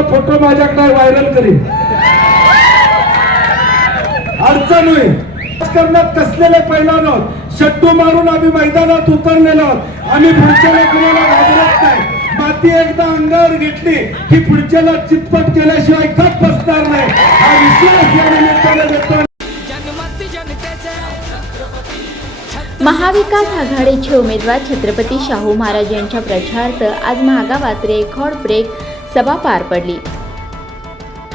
तुमचा फोटो माझ्याकडे व्हायरल करीन. अडचण होईल. राजकारणात कसलेले पैलवान आहोत? शट्टू मारून आम्ही मैदानात उतरलेलो आहोत. आम्ही पुढच्याला कुणाला घाबरत नाही. माती एकदा अंगावर घेतली की पुढच्याला चितपट केल्याशिवाय गप बसणार नाही. हा विश्वास या निमित्ताने देतो महाविकास आघाडीचे उमेदवार छत्रपती शाहू महाराज यांच्या प्रचारार्थ आज महागावात रेकॉर्ड ब्रेक सभा पार पडली.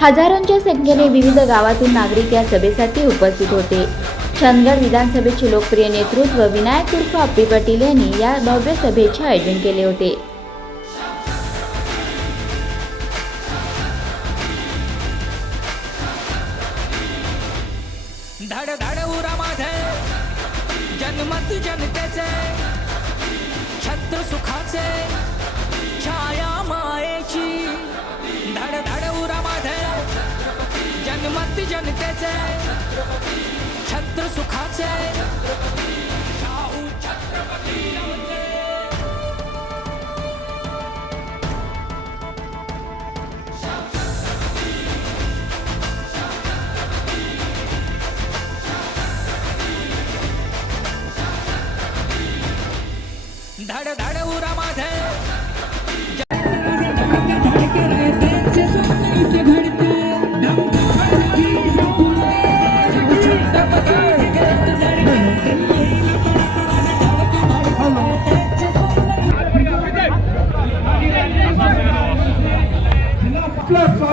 हजारोंच्या संख्येने विविध गावातून नागरिक या सभेसाठी उपस्थित होते. चंदगड विधानसभेचे लोकप्रिय नेतृत्व विनायक उर्फ अप्पी पाटील यांनी या भव्य सभेचे आयोजन केले होते. धड धड उरा माझे जनमत जनतेचे छत्र सुखाचे जनतेचे छत्र सुखाचे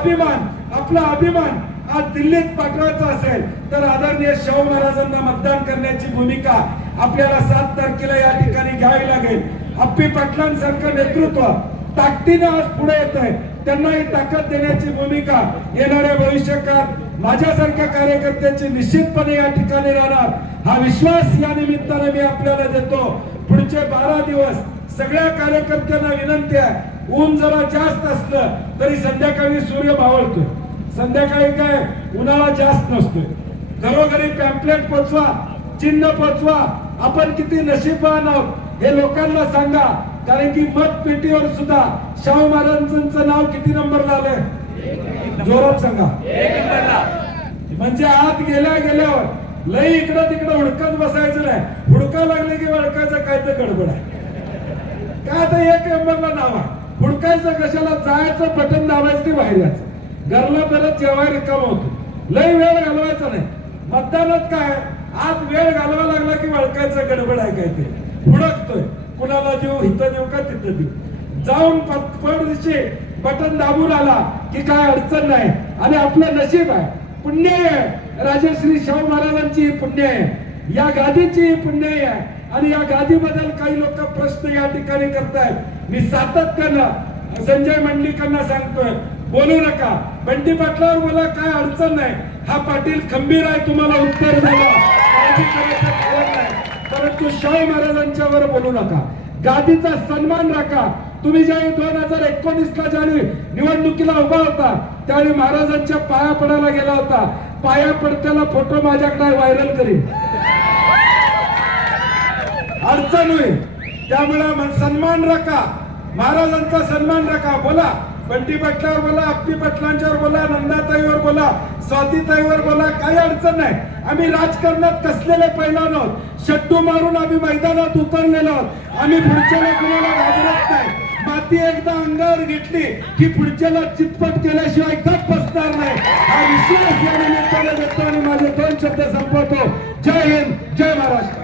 अभिमान आपला अभिमान आज दिल्लीत पाठवायचा असेल तर आदरणीय शाहू महाराजांना मतदान करण्याची भूमिका आपल्याला सात तारखेला या ठिकाणी घ्यावी लागेल. अप्पी पाटलांसारखं नेतृत्व ताकदीनं आज पुढे येत आहे त्यांना ही ताकद देण्याची भूमिका येणाऱ्या भविष्यकाळात माझ्यासारख्या कार्यकर्त्याची निश्चितपणे या ठिकाणी राहणार. हा विश्वास या निमित्ताने मी आपल्याला देतो. पुढचे बारा दिवस सगळ्या कार्यकर्त्यांना विनंती आहे. ऊन जरा जास्त असलं तरी संध्याकाळी सूर्य मावळतोय संध्याकाळी काय? उन्हाळा जास्त नसतोय. घरोघरी पॅम्पलेट पोचवा चिन्ह पोचवा. आपण किती नशीबवान आहोत हे लोकांना सांगा. कारण की मतपेटीवर सुद्धा शाहू महाराजांचं नाव किती नंबरला आलंय? जोरात सांगा. म्हणजे आत गेल्या गेल्यावर लई इकडं तिकडं हुडकत बसायचं नाही. हुडका लागले की वळकायचं काय तर गडबड आहे. काय आता एक नंबरला नाव आहे? हुडकायचं कशाला? जायचं बटन दाबायचं ते बाहेर यायचं घरला परत जेव्हा रिकाम होतो. लय वेळ घालवायचा नाही. मतदानात काय? आज वेळ घालवा लागला की वळकायचं गडबड आहे काय ते? हुडकतोय. कुणाला देऊ इथं देऊ का तिथं देऊ? जाऊन पटपट बटन दाबून आला की काय अडचण नाही. आणि आपलं नशीब आहे. पुण्य आहे. राजश्री शाहू महाराजांची पुण्य आहे. या गादीची पुण्य आहे. आणि या गादीबद्दल काही लोक प्रश्न या ठिकाणी करतायत. मी सातत्यानं संजय मंडलिकांना सांगतोय बोलू नका. बंटी पाटलावर मला काय अडचण नाही. हा पाटील खंबीर आहे तुम्हाला उत्तर द्यायला. परंतु शाहू महाराजांच्यावर बोलू नका. गादीचा सन्मान राखा. तुम्ही ज्यावेळी दोन हजार एकोणीस ला ज्यावेळी निवडणुकीला उभा होता त्यावेळी महाराजांच्या पाया पडायला गेला होता. पाया पडत्याला फोटो माझ्याकडे व्हायरल करीन. अडचण होईल. त्यामुळे सन्मान राखा. महाराजांचा सन्मान राखा बोला. बंटी पाटलावर बोला आपटी पाटलांच्यावर बोला नंदाताईवर बोला स्वातीताईवर बोला काही अडचण नाही. आम्ही राजकारणात कसलेले पैलवान आहोत? शट्टू मारून आम्ही मैदानात उतरलेलो आहोत. आम्ही पुढच्याला कुणाला घाबरत नाही. माती एकदा अंगावर घेतली की पुढच्याला चितपट केल्याशिवाय गप बसणार नाही. हा विश्वास या निमित्ताने देतो आणि माझे दोन शब्द संपवतो. जय हिंद जय महाराष्ट्र.